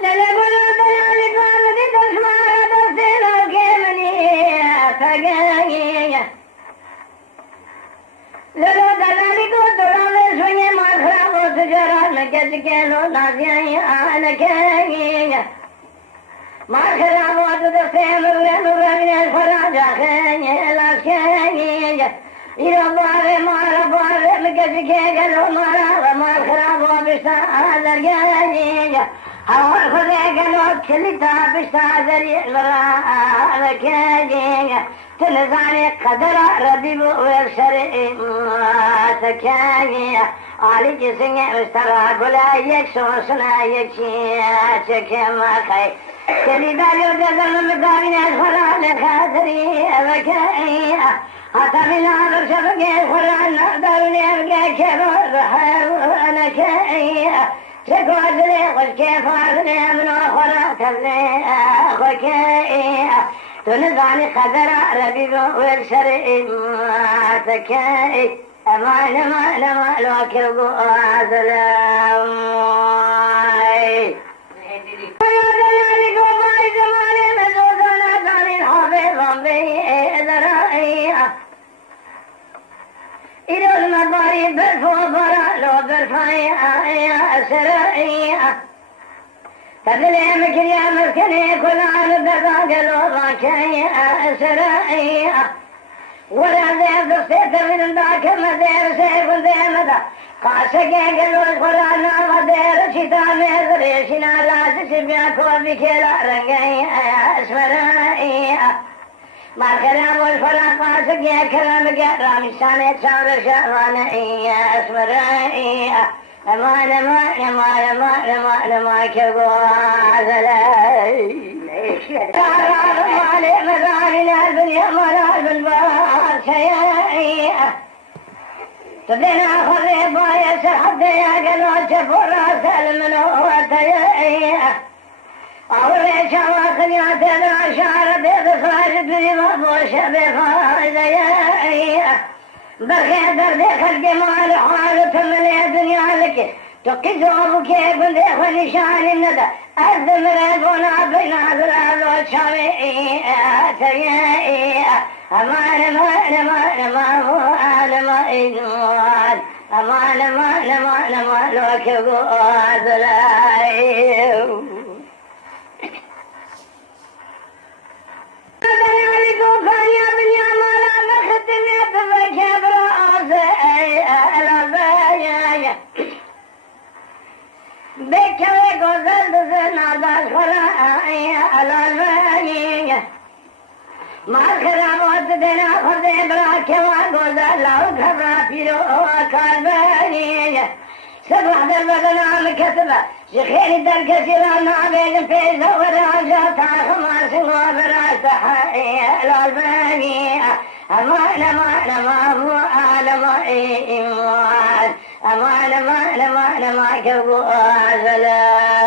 للقلوب القلب تسمع تصير الكمني فقاية للو دلالي قد رمي سوية مخرب وتجرى لقد كانوا ناسيا على كاية مخرب وتتصير ورمي الفراجة خاية لاسكاية إلى بار مار بار لقد كانوا مرا مخرب وبستاذ القاية هوا خذك الوقت اللي تابش تازري المرا كاية تنزعني قدر ربي ويبشر تكاية علي جسني مسترى قولا يكسو سنا يكشي كما خي كلي بالي ودزل مدامين أسفر لخاطري وكاية حتى من هذا الشبك القرآن نقدرني أبقى كبر أنا كاية تقعد لي وكيف أغني من أخرى تبني أخوكاية تنزعني قدر ربيب والشرع تكاي أمان أمان أمان وكرب أسلام ويودناني قوباي زماني مزوزنا ثاني حافظ بي ذرائي إلو المباري بالفوبرا لو بالفاي أسرائي تبلي مكريا مسكني كل عام برداقلو ضاكي أسرائي ولا زيب دستيت من ذاك مدير سيف زيمدا قاسك قلو القرآن مدير شتا مدري شنا لا تسبيا بكلا رنجي أسرائي ما كلام والفرق قاسك كلام قرام الشاني تشاور شواني أسرائي أمان أمان أمان أمان أمان أمان كبوازلي ترى مالي مزارنا الدنيا مرا بالبار شيئي تدينا خذي بايا سحب يا قلوة فرا سلمنا وتيئي أولي شواخن يا تدرى شعر بصراج بني مبوش بفايدي برخي درد خلق مال حال تملي الدنيا لك تقزوا بكيف ذيخ ونشان الندى الزمر بنا بنا ذلال وشامي تيئي أمان أمان أمان أمان أمان أمان أمان أمان أمان وكبوا ذلال بكوي غزل زناداش خلايا الالوانية ما خرابات دنا خذ براك وغزل لو خبر فيرو كالبانية سبح دربنا مكتبة شخير درك سيرانا بين في زور عجاتا خمار سنوا براس حقيا الالبانية أمان أمان أمان أمان إيمان أمان أمان أمان أمان كبو أزلا